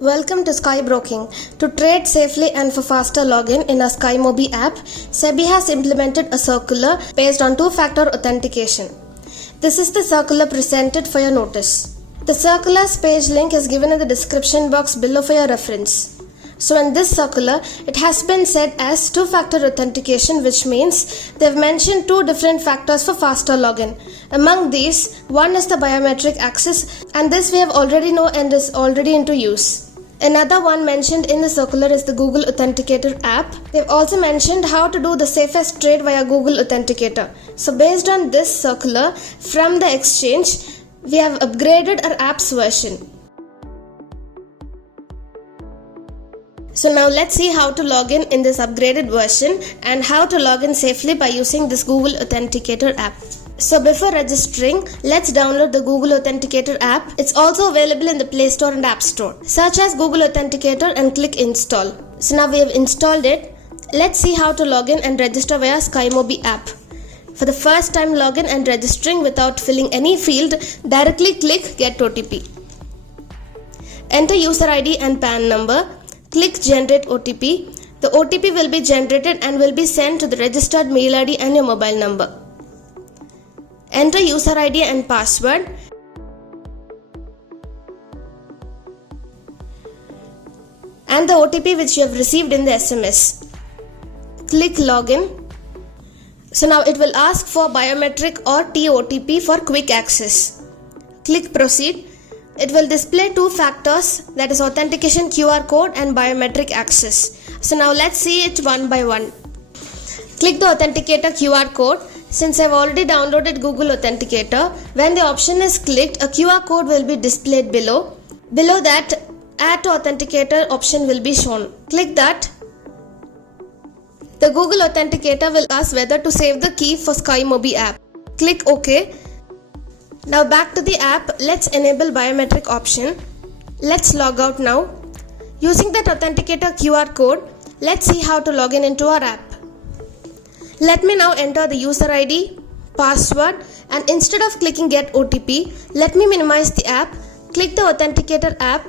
Welcome to Sky Broking. To trade safely and for faster login in our SkyMobi app, SEBI has implemented a circular based on two-factor authentication. This is the circular presented for your notice. The circular's page link is given in the description box below for your reference. So in this circular, it has been said as two-factor authentication, which means they've mentioned two different factors for faster login. Among these, one is the biometric access, and this we have already know and is already into use. Another one mentioned in the circular is the Google Authenticator app. They've also mentioned how to do the safest trade via Google Authenticator. So based on this circular, from the exchange, we have upgraded our app's version. So now let's see how to log in this upgraded version and how to log in safely by using this Google Authenticator app. So before registering, let's download the Google Authenticator app. It's also available in the Play Store and App Store. Search as Google Authenticator and click install. So now we have installed it. Let's see how to log in and register via SkyMobi app. For the first time login and registering without filling any field, directly click Get OTP. Enter user ID and PAN number. Click Generate OTP. The OTP will be generated and will be sent to the registered mail ID and your mobile number. Enter user ID and password. And the OTP which you have received in the SMS. Click Login. So now it will ask for biometric or TOTP for quick access. Click Proceed. It will display two factors, that is authentication QR code and biometric access. So now let's see it one by one. Click the Authenticator QR code. Since I've already downloaded Google Authenticator, when the option is clicked, a QR code will be displayed below. Below that, Add to Authenticator option will be shown. Click that. The Google Authenticator will ask whether to save the key for SkyMobi app. Click OK. Now back to the app, let's enable biometric option. Let's log out now. Using that Authenticator QR code, let's see how to log in into our app. Let me now enter the user ID, password, and instead of clicking Get OTP, let me minimize the app. Click the Authenticator app.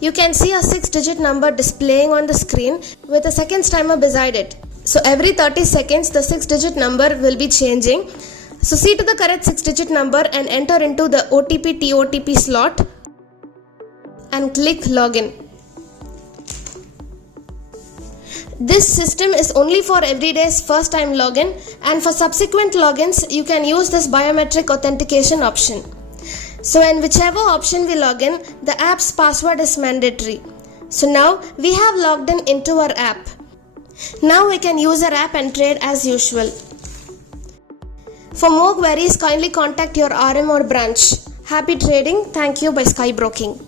You can see a 6-digit number displaying on the screen with a seconds timer beside it. So every 30 seconds, the 6-digit number will be changing. So see to the correct 6-digit number and enter into the OTP TOTP slot and click Login. This system is only for everyday's first time login, and for subsequent logins you can use this biometric authentication option. So in whichever option we log in, the app's password is mandatory. So now we have logged in into our app. Now we can use our app and trade as usual. For more queries, kindly contact your RM or branch. Happy trading. Thank you by Sky Broking.